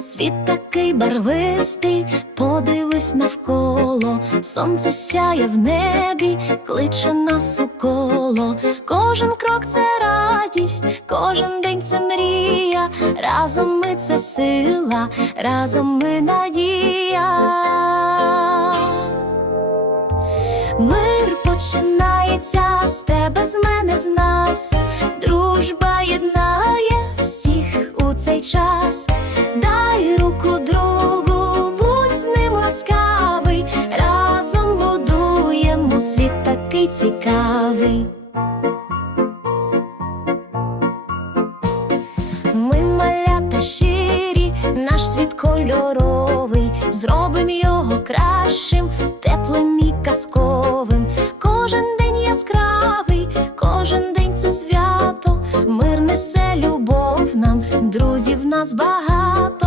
Світ такий барвистий, подивись навколо, сонце сяє в небі, кличе нас у коло. Кожен крок це радість, кожен день це мрія. Разом ми це сила, разом ми надія. Мир починається з тебе, з мене, з нас. Дружба єднає всіх у цей час. Дай руку другу, будь з ним ласкавий. Разом будуємо світ такий цікавий. Ми малята щирі, наш світ кольоровий, зробим його кращим, теплим і казковим. Кожен день яскравий, кожен день це свято, мир несе любов любов нам, друзів нас багато.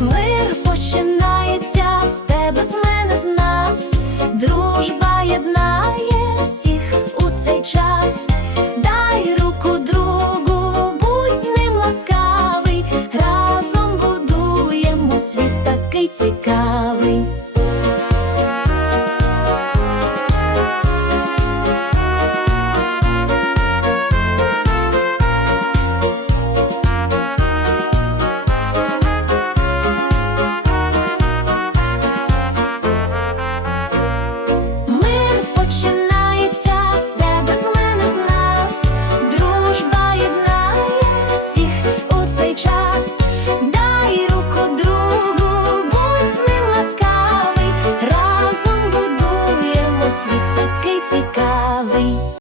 Мир починається з тебе, з мене, з нас. Дружба єднає всіх у цей час. Дай руку другу, будь з ним ласкавий. Разом будуємо світ такий цікавий. час, дай руку другу, будь з ним ласкавий, разом будуємо світ такий цікавий.